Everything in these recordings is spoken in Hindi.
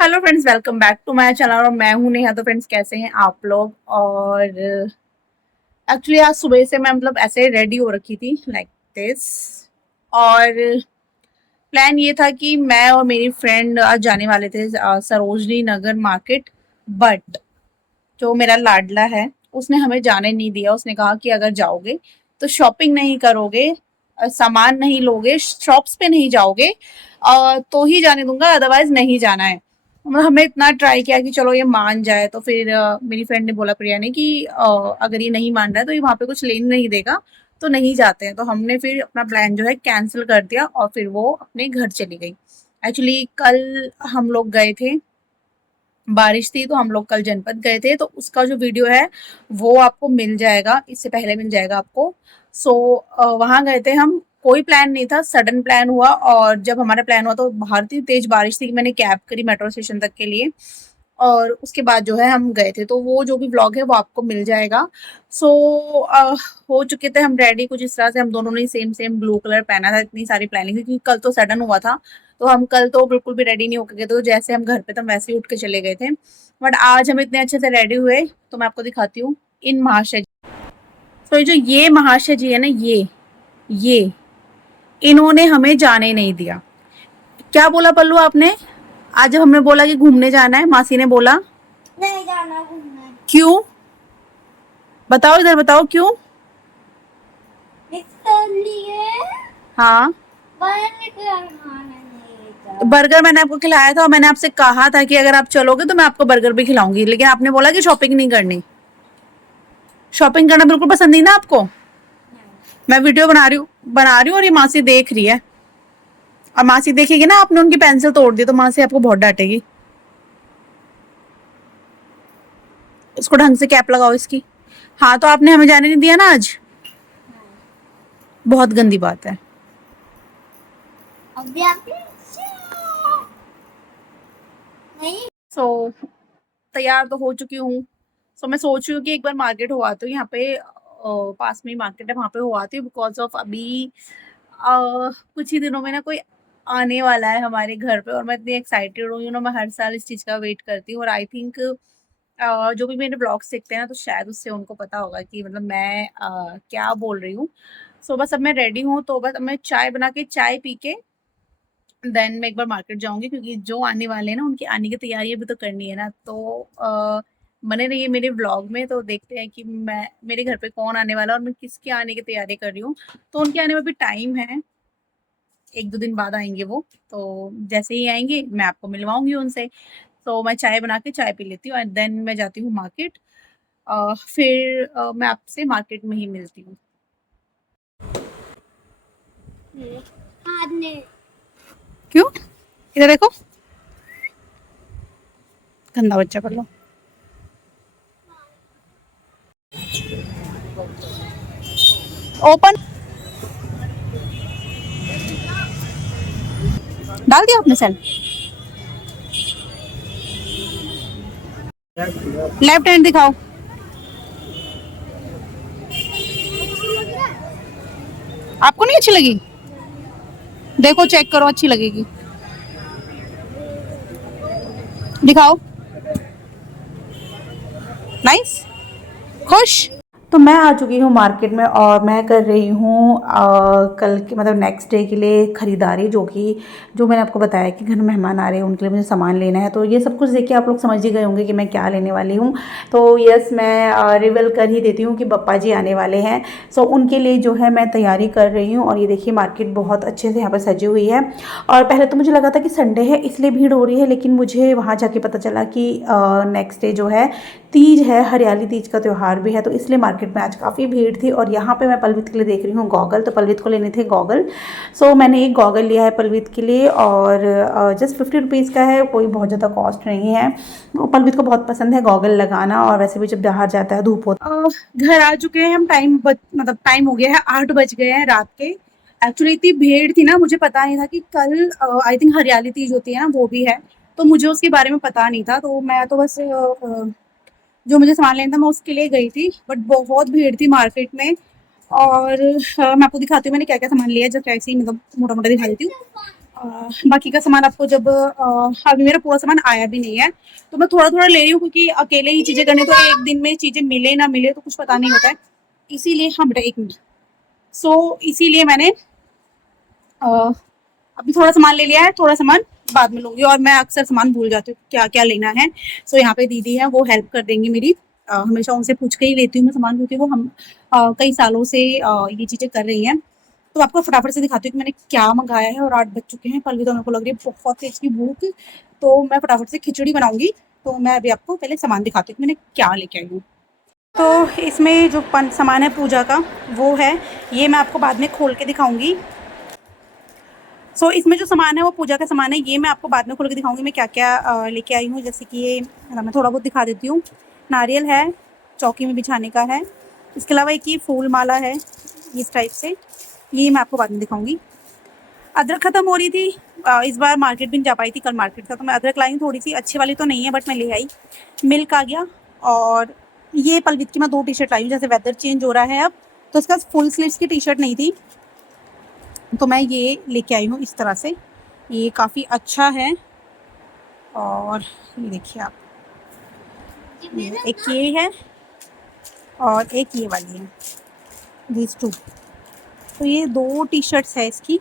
Hello friends, welcome back to my channel और मैं हूं नेहा। तो फ्रेंड्स, कैसे हैं आप लोग? और एक्चुअली आज सुबह से मैं ऐसे रेडी हो रखी थी लाइक दिस। और प्लान ये था कि मैं और मेरी फ्रेंड आज जाने वाले थे सरोजनी नगर मार्केट। बट जो मेरा लाडला है उसने हमें जाने नहीं दिया। उसने कहा कि अगर जाओगे तो शॉपिंग नहीं करोगे, सामान नहीं लोगे, शॉप्स पे नहीं जाओगे, तो ही जाने दूंगा, अदरवाइज नहीं जाना है। हमने इतना ट्राई किया कि चलो ये मान जाए। तो फिर मेरी फ्रेंड ने बोला, प्रिया ने, कि अगर ये नहीं मान रहा है तो ये वहां पे कुछ लेने नहीं देगा, तो नहीं जाते हैं। तो हमने फिर अपना प्लान जो है कैंसिल कर दिया और फिर वो अपने घर चली गई। एक्चुअली कल हम लोग गए थे, बारिश थी तो हम लोग कल जनपद गए थे, तो उसका जो वीडियो है वो आपको मिल जाएगा, इससे पहले मिल जाएगा आपको। सो वहां गए थे हम, कोई प्लान नहीं था, सडन प्लान हुआ। और जब हमारा प्लान हुआ तो बाहर इतनी तेज बारिश थी कि मैंने कैब करी मेट्रो स्टेशन तक के लिए। और उसके बाद जो है हम गए थे, तो वो जो भी व्लॉग है वो आपको मिल जाएगा। सो हो चुके थे हम रेडी कुछ इस तरह से। हम दोनों ने सेम सेम ब्लू कलर पहना था। इतनी सारी प्लानिंग थी क्योंकि कल तो सडन हुआ था, तो हम कल तो बिल्कुल भी रेडी नहीं होके गए थे। तो जैसे हम घर पे थे हम वैसे ही उठ के चले गए थे। बट आज हम इतने अच्छे से रेडी हुए तो मैं आपको दिखाती हूँ इन महाशय जी। तो ये जो ये महाशय जी है ना, ये इन्होंने हमें जाने नहीं दिया। क्या बोला पल्लू आपने? आज जब हमने बोला कि घूमने जाना है, मासी ने बोला नहीं जाना घूमने। क्यों? बताओ, इधर बताओ क्यों। इसलिए हाँ, बर्गर खाने नहीं तो जाना। बर्गर मैंने आपको खिलाया था और मैंने आपसे कहा था कि अगर आप चलोगे तो मैं आपको बर्गर भी खिलाऊंगी, लेकिन आपने बोला कि शॉपिंग नहीं करनी। शॉपिंग करना बिल्कुल पसंद नहीं ना आपको? मैं वीडियो बना रही हूँ और ये मासी देख रही है। और मासी देखेगी ना आपने उनकी पेंसिल तोड़ दी तो मासी आपको बहुत डांटेगी। इसको ढंग से कैप लगाओ इसकी। हाँ, तो आपने हमें जाने नहीं दिया ना आज। बहुत गंदी बात है। अभी आपने नहीं। सो तैयार तो हो चुकी हूँ। सो मैं सोच रही हूँ कि एक बार मार्केट हो आती हूँ, यहाँ पे पास में ही मार्केट है, वहाँ पे हो आती हूँ। बिकॉज ऑफ अभी कुछ ही दिनों में ना कोई आने वाला है हमारे घर पे और मैं इतनी एक्साइटेड हूँ। मैं हर साल इस चीज़ का वेट करती हूँ। और आई थिंक जो भी मेरे ब्लॉग्स देखते हैं ना, तो शायद उससे उनको पता होगा कि मैं क्या बोल रही हूँ। सो बस अब मैं रेडी हूँ, तो बस अब मैं चाय बना के, चाय पी के देन मैं एक बार मार्केट जाऊंगी, क्योंकि जो आने वाले हैं ना उनकी आने की तैयारी भी तो करनी है ना। तो बने रहिए मेरे व्लॉग में, तो देखते हैं कि मैं मेरे घर पे कौन आने वाला है और मैं किसके आने की तैयारी कर रही हूँ। तो उनके आने में भी टाइम है, एक दो दिन बाद आएंगे वो। तो जैसे ही आएंगे मैं आपको मिलवाऊंगी उनसे। तो मैं चाय बना के चाय पी लेती हूँ एंड देन मैं जाती हूँ मार्केट। फिर मैं आपसे मार्केट में ही मिलती हूँ। हाथ ने क्यों? इधर देखो, गंदा बच्चा कर लो। ओपन डाल दिया आपने सेल? लेफ्ट हैंड दिखाओ। आपको नहीं अच्छी लगी? देखो, चेक करो, अच्छी लगेगी। दिखाओ। नाइस। खुश? तो मैं आ चुकी हूँ मार्केट में और मैं कर रही हूँ कल के नेक्स्ट डे के लिए ख़रीदारी, जो मैंने आपको बताया कि घर में मेहमान आ रहे हैं, उनके लिए मुझे सामान लेना है। तो ये सब कुछ देख के आप लोग समझ ही गए होंगे कि मैं क्या लेने वाली हूँ। तो यस, मैं रिवील कर ही देती हूँ कि पप्पा जी आने वाले हैं। सो उनके लिए जो है मैं तैयारी कर रही हूँ। और ये देखिए, मार्केट बहुत अच्छे से यहाँ पर सजी हुई है। और पहले तो मुझे लगा था कि संडे है इसलिए भीड़ हो रही है, लेकिन मुझे वहाँ जाके पता चला कि नेक्स्ट डे जो है तीज है, हरियाली तीज का त्यौहार भी है, तो इसलिए मार्केट में आज काफ़ी भीड़ थी। और यहाँ पे मैं पलवित के लिए देख रही हूँ गॉगल, तो पलवित को लेने थे गॉगल। सो मैंने एक गॉगल लिया है पलवित के लिए और जस्ट 50 रुपीज़ का है, कोई बहुत ज़्यादा कॉस्ट नहीं है। पलवित को बहुत पसंद है गॉगल लगाना, और वैसे भी जब बाहर जाता है धूप होता है। घर आ चुके हैं हम, टाइम हो गया है, 8 बज गए हैं रात के। एक्चुअली इतनी भीड़ थी ना, मुझे पता नहीं था कि कल आई थिंक हरियाली तीज होती है ना, वो भी है। तो मुझे उसके बारे में पता नहीं था, तो मैं तो बस जो मुझे सामान लेना था मैं उसके लिए गई थी। बट बहुत भीड़ थी मार्केट में। और मैं आपको दिखाती हूँ मैंने क्या क्या सामान लिया है, जस्ट ऐसे ही मोटा मोटा दिखा देती हूँ। बाकी का सामान आपको जब अभी मेरा पूरा सामान आया भी नहीं है, तो मैं थोड़ा थोड़ा ले रही हूँ क्योंकि अकेले ही चीजें करनी, तो एक दिन में चीजें मिले ना मिले तो कुछ पता नहीं होता है। इसीलिए हाँ बेटा एक मिनट। इसीलिए मैंने अभी थोड़ा सामान ले लिया है, थोड़ा सामान बाद में लूंगी, और मैं अक्सर सामान भूल जाती हूँ क्या क्या लेना है। यहाँ पे दीदी है, वो हेल्प कर देंगी मेरी। हमेशा उनसे पूछ के ही लेती हूँ मैं सामान, क्योंकि वो हम कई सालों से ये चीजें कर रही हैं। तो आपको फटाफट से दिखाती हूँ कि मैंने क्या मंगाया है। और 8 बज चुके हैं, कल भी तो मेरे को लग रही है बहुत तेज की भूख। तो मैं फटाफट से खिचड़ी बनाऊंगी। तो मैं अभी आपको पहले सामान दिखाती हूँ कि मैंने क्या लेके आई हूँ। तो इसमें जो सामान है पूजा का, वो है ये। मैं आपको बाद में खोल के दिखाऊंगी। इसमें जो सामान है वो पूजा का सामान है। ये मैं आपको बाद में खोल के दिखाऊंगी मैं क्या क्या लेके आई हूँ। जैसे कि ये मैं थोड़ा बहुत दिखा देती हूँ। नारियल है, चौकी में बिछाने का है। इसके अलावा एक ये फूल माला है इस टाइप से, ये मैं आपको बाद में दिखाऊंगी। अदरक ख़त्म हो रही थी, इस बार मार्केट भी नहीं जा पाई थी, कल मार्केट था तो मैं अदरक लाई हूँ। थोड़ी सी अच्छी वाली तो नहीं है बट मैं ले आई। मिल्क आ गया। और ये पलवित की मैं 2 टी शर्ट लाई हूँ, जैसे वेदर चेंज हो रहा है अब, तो इसका फुल स्लीव्स की टी शर्ट नहीं थी, तो मैं ये लेके आई हूँ इस तरह से। ये काफ़ी अच्छा है। और ये देखिए आप, एक ये है और एक ये वाली है, दीज टू। तो ये 2 टी शर्ट्स है इसकी।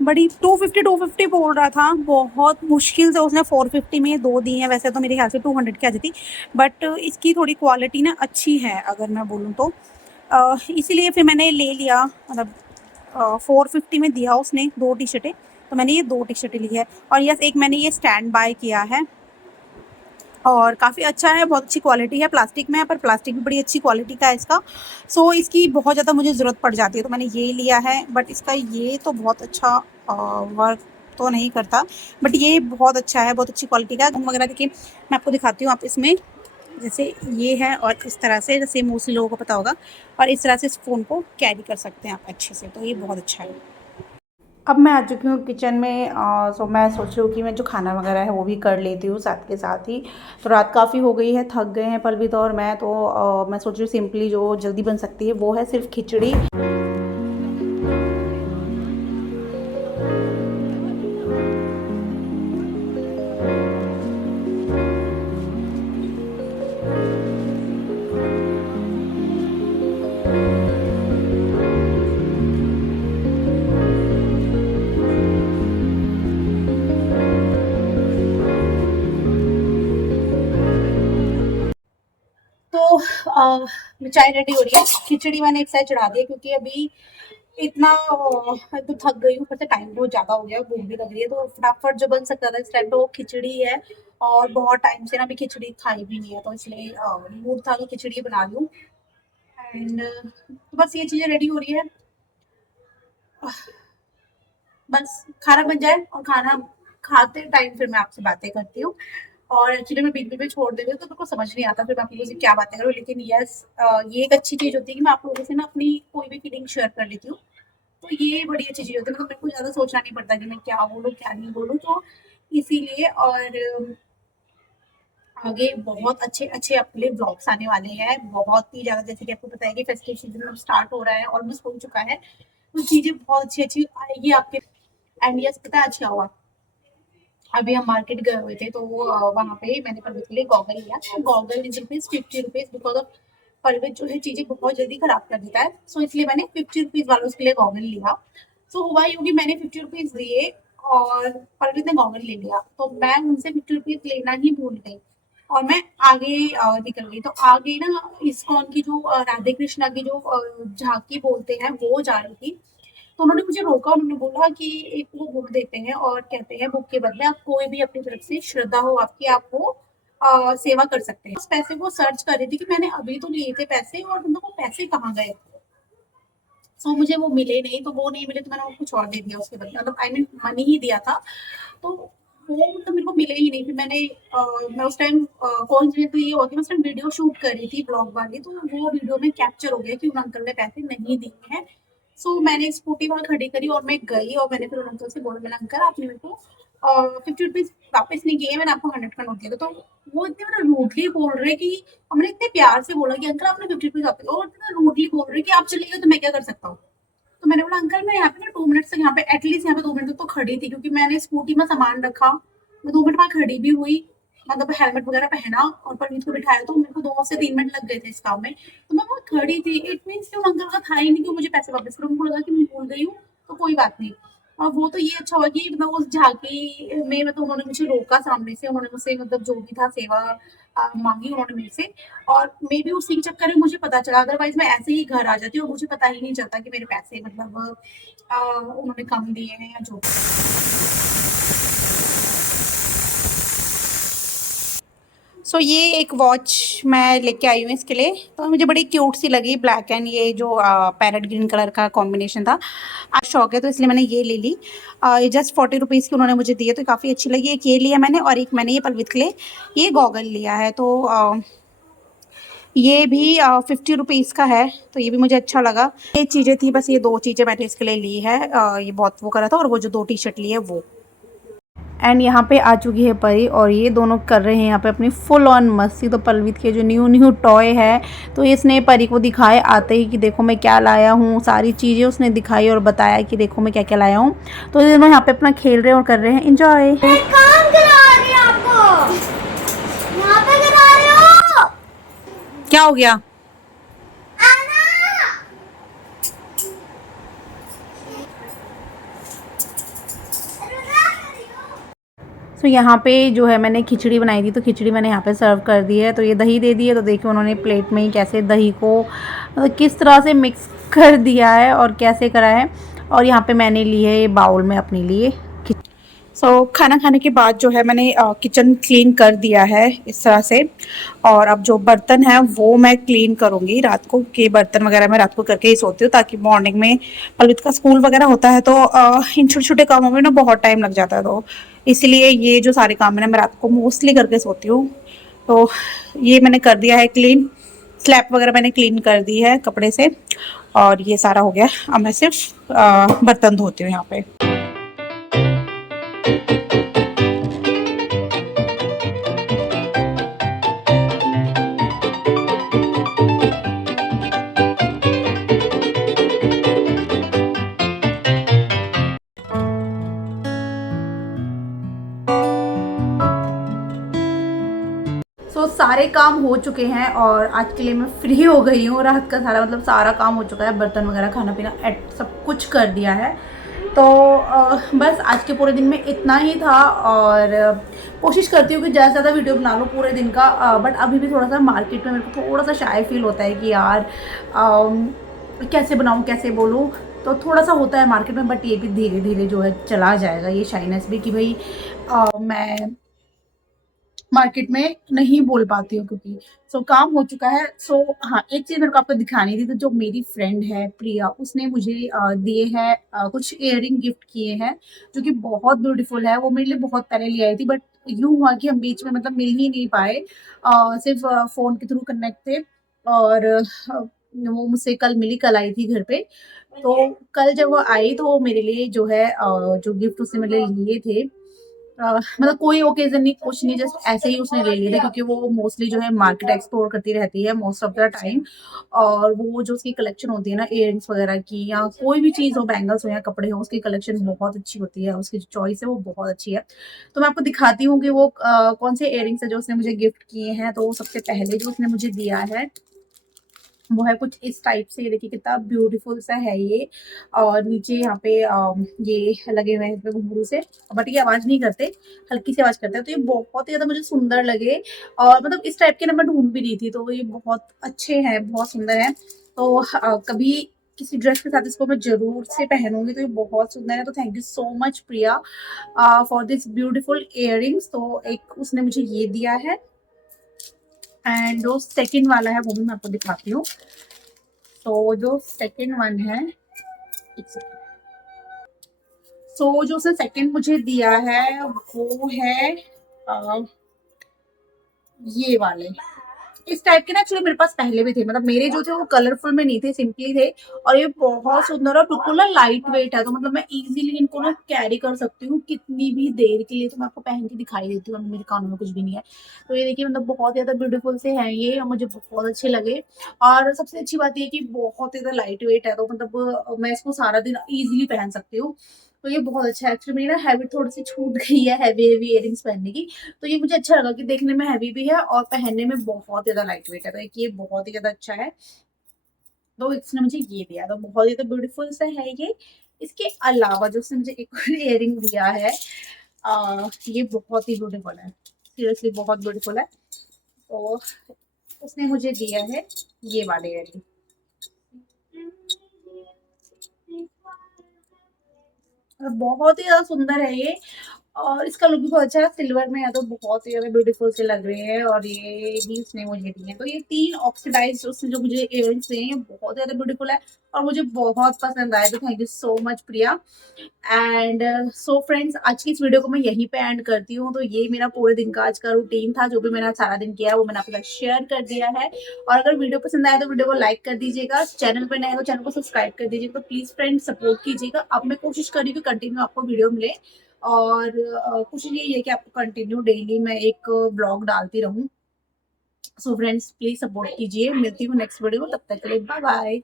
बड़ी 250 बोल रहा था, बहुत मुश्किल से उसने 450 में 2 दी हैं। वैसे तो मेरे ख्याल से 200 की आ जाती, बट इसकी थोड़ी क्वालिटी ना अच्छी है अगर मैं बोलूँ तो। इसीलिए फिर मैंने ले लिया। मतलब 450 में दिया उसने 2 टी शर्टें, तो मैंने ये 2 टी शर्टें ली है। और यस, एक मैंने ये स्टैंड बाय किया है और काफ़ी अच्छा है, बहुत अच्छी क्वालिटी है। प्लास्टिक में है पर प्लास्टिक भी बड़ी अच्छी क्वालिटी का है इसका। इसकी बहुत ज़्यादा मुझे ज़रूरत पड़ जाती है तो मैंने ये लिया है। बट इसका ये तो बहुत अच्छा वर्क तो नहीं करता, बट ये बहुत अच्छा है, बहुत अच्छी क्वालिटी का है। वगैरह देखिए मैं आपको दिखाती हूँ। आप इसमें जैसे ये है और इस तरह से, जैसे मोस्टली लोगों को पता होगा, और इस तरह से इस फ़ोन को कैरी कर सकते हैं आप अच्छे से, तो ये बहुत अच्छा है। अब मैं आ चुकी हूँ किचन में। मैं सोच रही हूँ कि मैं जो खाना वगैरह है वो भी कर लेती हूँ साथ के साथ ही। तो रात काफ़ी हो गई है, थक गए हैं पलवित और मैं। मैं सोच रही हूँ सिंपली जो जल्दी बन सकती है वो है सिर्फ खिचड़ी। चाय रेडी हो रही है। खिचड़ी मैंने एक साइड चढ़ा दी है क्योंकि अभी इतना तो थक गई हूँ, ऊपर से टाइम बहुत ज़्यादा हो गया, भूख भी लग रही है, तो फटाफट जो बन सकता था इस टाइम पे वो खिचड़ी है। और बहुत टाइम से ना अभी खिचड़ी खाई भी नहीं है, तो इसलिए मूड था कि खिचड़ी बना लूँ। एंड बस ये चीज़ें रेडी हो रही है। बस खाना बन जाए और खाना खाते टाइम फिर मैं आपसे बातें करती हूँ। और एक्चुअली मैं बीच-बीच में छोड़ देती हूँ तो मेरे को समझ नहीं आता फिर मैं आप लोगों से क्या बातें करूँ। लेकिन यस, ये एक अच्छी चीज़ होती है कि मैं आप लोगों से ना अपनी कोई भी फीलिंग शेयर कर लेती हूँ। तो ये बड़ी अच्छी चीज़ होती है, मतलब मेरे को ज़्यादा सोचना नहीं पड़ता कि मैं क्या बोलूँ, क्या नहीं बोलूँ, तो इसीलिए। और आगे बहुत अच्छे-अच्छे आपके लिए व्लॉग्स आने वाले हैं, बहुत ही ज़्यादा। जैसे कि आपको पता है कि फेस्टिव सीज़न अब स्टार्ट हो रहा है, ऑलमोस्ट हो चुका है, तो चीज़ें बहुत अच्छी-अच्छी आएगी आपके। एंड यस, पता है आज क्या हुआ? अभी हम मार्केट गए हुए थे, तो वहाँ पे मैंने परमित के लिए गॉगल लिया। Goggle is rupees 50 rupees, because of permit जो है चीजें बहुत जल्दी खराब कर देता है, इसलिए मैंने 50 रुपीज वालों के लिए गॉगल लिया। हुआ यूँ कि मैंने 50 रुपीज दिए और परमित ने गॉगल ले लिया, तो मैं उनसे 50 रुपीज लेना ही भूल गई और मैं आगे निकल गई। तो आगे ना इस्कॉन की जो राधे कृष्णा की जो झांकी बोलते हैं वो जा रही थी। तो उन्होंने मुझे रोका, उन्होंने बोला कि एक वो बुक देते हैं और कहते हैं बुक के बदले आप कोई भी अपनी तरफ से श्रद्धा हो आपकी, आप वो सेवा कर सकते हैं। उस पैसे को सर्च कर रही थी कि मैंने अभी तो लिए थे पैसे और मतलब वो पैसे कहाँ गए। मुझे वो मिले नहीं, तो वो नहीं मिले तो मैंने वो कुछ और दे दिया उसके बदले, मतलब आई मीन मनी ही दिया था। तो वो मतलब मेरे को मिले ही नहीं। फिर मैं उस टाइम कॉन्सिडेंट तो ये हुआ कि मैं उस टाइम वीडियो शूट कर रही थी ब्लॉग वाली, तो वो वीडियो में कैप्चर हो गया कि उन अंकल ने पैसे नहीं दिए हैं। मैंने स्कूटी वहाँ खड़ी करी और मैं गई और मैंने फिर उन अंकल से बोला, मैंने अंकल आपने मेरे को 50 रुपीज वापस नहीं किए, मैंने आपको 100 का नोट दिया था। तो वो इतने मतलब रूडली बोल रहे कि हमने इतने प्यार से बोला कि अंकल आपने 50 रुपीज वापस, और इतना रूडली बोल रहे कि आप चले गए तो मैं क्या कर सकता हूँ। तो मैंने बोला अंकल मैं यहाँ पे ना 2 मिनट से यहाँ पे एटलीस्ट यहाँ पे 2 मिनट तक तो खड़ी थी, क्योंकि मैंने स्कूटी में सामान रखा, मैं 2 मिनट वहां खड़ी भी हुई, मतलब हेलमेट वगैरह पहना और परमीत को बिठाया, तो मेरे को 2 से 3 मिनट लग गए थे इस काम में। तो मैं वहाँ खड़ी थी, इट मीन्स कि उन अंकल का था ही नहीं कि मुझे पैसे वापस करो, उनको लगा कि मैं भूल गई हूँ तो कोई बात नहीं। और वो तो ये अच्छा हुआ कि मतलब उस झांकी में मतलब उन्होंने मुझे रोका सामने से, उन्होंने मुझसे मतलब जो भी था सेवा मांगी उन्होंने मेरे से, और मे बी उसी के चक्कर में मुझे पता चला, अदरवाइज मैं ऐसे ही घर आ जाती और मुझे पता ही नहीं चलता कि मेरे पैसे मतलब उन्होंने कम दिए हैं या जो। सो ये एक वॉच मैं लेके आई हूँ इसके लिए, तो मुझे बड़ी क्यूट सी लगी, ब्लैक एंड ये जो पैरेट ग्रीन कलर का कॉम्बिनेशन था। आज शौक है तो इसलिए मैंने ये ले ली। ये जस्ट 40 रुपीज़ की उन्होंने मुझे दिए, तो काफ़ी अच्छी लगी। एक ये लिया मैंने और एक मैंने ये पलवित के लिए ये गॉगल लिया है, तो ये भी 50 रुपीज़ का है, तो ये भी मुझे अच्छा लगा। ये चीज़ें थी बस, ये 2 चीज़ें मैंने इसके लिए ली है। ये बहुत वो करा था, और वो जो 2 टी-शर्ट ली है वो। एंड यहाँ पे आ चुकी है परी, और ये दोनों कर रहे हैं यहाँ पे अपनी फुल ऑन मस्ती। तो पलवित के जो न्यू न्यू टॉय है, तो इसने परी को दिखाए आते ही कि देखो मैं क्या लाया हूँ, सारी चीज़ें उसने दिखाई और बताया कि देखो मैं क्या क्या लाया हूँ। तो ये दोनों यहाँ पे अपना खेल रहे हैं और कर रहे हैं इंजॉय। काम करा रही हूँ आपको, यहाँ पे करा रहे हो क्या हो गया? आना। सो यहाँ पे जो है मैंने खिचड़ी बनाई थी, तो खिचड़ी मैंने यहाँ पे सर्व कर दी है। तो ये दही दे दी है, तो देखिए उन्होंने प्लेट में ही कैसे दही को किस तरह से मिक्स कर दिया है और कैसे करा है। और यहाँ पे मैंने ली है ये बाउल में अपने लिए। खाना खाने के बाद जो है मैंने किचन क्लीन कर दिया है इस तरह से, और अब जो बर्तन है वो मैं क्लीन करूँगी रात को, कि बर्तन वगैरह मैं रात को करके ही सोती हूँ, ताकि मॉर्निंग में पलवित का स्कूल वगैरह होता है, तो इन छोटे छोटे कामों में ना बहुत टाइम लग जाता है, तो इसलिए ये जो सारे काम है ना मैं रात को मोस्टली करके सोती हूँ। तो ये मैंने कर दिया है क्लीन, स्लैब वगैरह मैंने क्लीन कर दी है कपड़े से, और ये सारा हो गया। अब मैं सिर्फ बर्तन धोती हूँ यहाँ पे। सारे काम हो चुके हैं और आज के लिए मैं फ्री हो गई हूँ। रात का सारा मतलब सारा काम हो चुका है, बर्तन वगैरह खाना पीना सब कुछ कर दिया है। तो बस आज के पूरे दिन में इतना ही था, और कोशिश करती हूँ कि ज़्यादा से ज़्यादा वीडियो बना लो पूरे दिन का। बट अभी भी थोड़ा सा मार्केट में मेरे को थोड़ा सा शाय फील होता है कि यार कैसे बनाऊँ कैसे बोलूँ, तो थोड़ा सा होता है मार्केट में। बट ये भी धीरे धीरे जो है चला जाएगा, ये शाइनेस भी, कि भाई मैं मार्केट में नहीं बोल पाती हूँ, क्योंकि काम हो चुका है। हाँ, एक चीज़ मेरे को आपको दिखानी थी। तो जो मेरी फ्रेंड है प्रिया, उसने मुझे दिए हैं कुछ इयररिंग गिफ्ट किए हैं, जो कि बहुत ब्यूटीफुल है। वो मेरे लिए बहुत पहले ले आई थी, बट यूँ हुआ कि हम बीच में मतलब मिल ही नहीं पाए, सिर्फ फ़ोन के थ्रू कनेक्ट थे। और वो मुझसे कल मिली, कल आई थी घर पे। तो कल जब वो आई तो वो मेरे लिए जो है जो गिफ्ट उसने मेरे लिए लिए थे, मतलब कोई ओकेजन नहीं, कुछ नहीं, जस्ट ऐसे ही उसने ले लिए थे, क्योंकि वो मोस्टली जो है मार्केट एक्सप्लोर करती रहती है मोस्ट ऑफ द टाइम। और वो जो उसकी कलेक्शन होती है ना इयररिंग्स वगैरह की, या कोई भी चीज़ हो, बैंगल्स हो या कपड़े हो, उसकी कलेक्शन बहुत अच्छी होती है, उसकी जो चॉइस है वो बहुत अच्छी है। तो मैं आपको दिखाती हूँ कि वो कौन से इयररिंग्स है जो उसने मुझे गिफ्ट किए हैं। तो सबसे पहले जो उसने मुझे दिया है वो है कुछ इस टाइप से, ये देखिए कितना ब्यूटीफुल सा है ये। और नीचे यहाँ पे ये लगे हुए हैं इसमें घुंघरू से, बट ये आवाज नहीं करते, हल्की सी आवाज करते हैं। तो ये बहुत ही ज्यादा मुझे सुंदर लगे, और मतलब इस टाइप के ना मैं ढूंढ भी रही थी, तो ये बहुत अच्छे हैं, बहुत सुंदर है। तो कभी किसी ड्रेस के साथ इसको मैं जरूर से पहनूंगी, तो ये बहुत सुंदर है। तो thank you so much Priya for this beautiful earrings. तो एक उसने मुझे ये दिया है, एंड जो सेकंड वाला है वो भी मैं आपको दिखाती हूँ। तो जो सेकंड वन है, जो उसने सेकंड मुझे दिया है वो है ये वाले। इस टाइप के ना एक्चुअली मेरे पास पहले भी थे, मतलब मेरे जो थे वो कलरफुल में नहीं थे, सिंपली थे। और ये बहुत सुंदर और बिल्कुल ना लाइट वेट है, तो मतलब मैं इजीली इनको ना कैरी कर सकती हूँ कितनी भी देर के लिए। तो मैं आपको पहन के दिखाई देती हूँ, मेरे कानों में कुछ भी नहीं है। तो ये देखिए मतलब बहुत ज्यादा ब्यूटीफुल से हैं ये, और मुझे बहुत अच्छे लगे। और सबसे अच्छी बात ये कि बहुत ज्यादा लाइट वेट है, तो मतलब मैं इसको सारा दिन इजीली पहन सकती हूँ। तो ये बहुत अच्छा है। एक्चुअली मेरी ना हैबिट थोड़ी सी छूट गई है हैवी हैवी इयरिंग्स पहनने की। तो ये मुझे अच्छा लगा कि देखने में हैवी भी है और पहनने में बहुत ज्यादा लाइट वेट है, तो एक ये बहुत ही ज्यादा अच्छा है। तो इसने मुझे ये दिया, तो बहुत ज्यादा ब्यूटीफुल सा है ये। इसके अलावा जो उसने मुझे एक और इयरिंग दिया है, ये बहुत ही ब्यूटीफुल है, सीरियसली बहुत ब्यूटीफुल है। तो उसने मुझे दिया है ये वाले इयरिंग, बहुत ही ज्यादा सुंदर है ये। और इसका लुक भी बहुत अच्छा है, सिल्वर में है तो बहुत ही ज्यादा ब्यूटीफुल से लग रहे हैं। और ये भी उसने मुझे दिए हैं, तो ये 3 ऑक्सीडाइज्ड उसने जो मुझे इयररिंग्स दिए हैं, ये बहुत ज्यादा ब्यूटीफुल है और मुझे बहुत पसंद आए। तो thank you so much Priya. And so friends, आज की इस वीडियो को मैं यहीं पे एंड करती हूँ। तो ये मेरा पूरे दिन का आज का रूटीन था, जो भी मैंने सारा दिन किया है वो मैंने आपके साथ शेयर कर दिया है। और अगर वीडियो पसंद आए तो वीडियो को लाइक कर दीजिएगा, चैनल पर नए हो तो चैनल को सब्सक्राइब कर दीजिएगा। तो प्लीज फ्रेंड सपोर्ट कीजिएगा। अब मैं कोशिश करी कि कंटिन्यू आपको वीडियो मिले, और कोशिश यही है कि आपको कंटिन्यू डेली मैं एक ब्लॉग डालती रहूं। सो फ्रेंड्स प्लीज सपोर्ट कीजिए, मिलती हूँ नेक्स्ट वीडियो में, तब तक के लिए बाय बाय।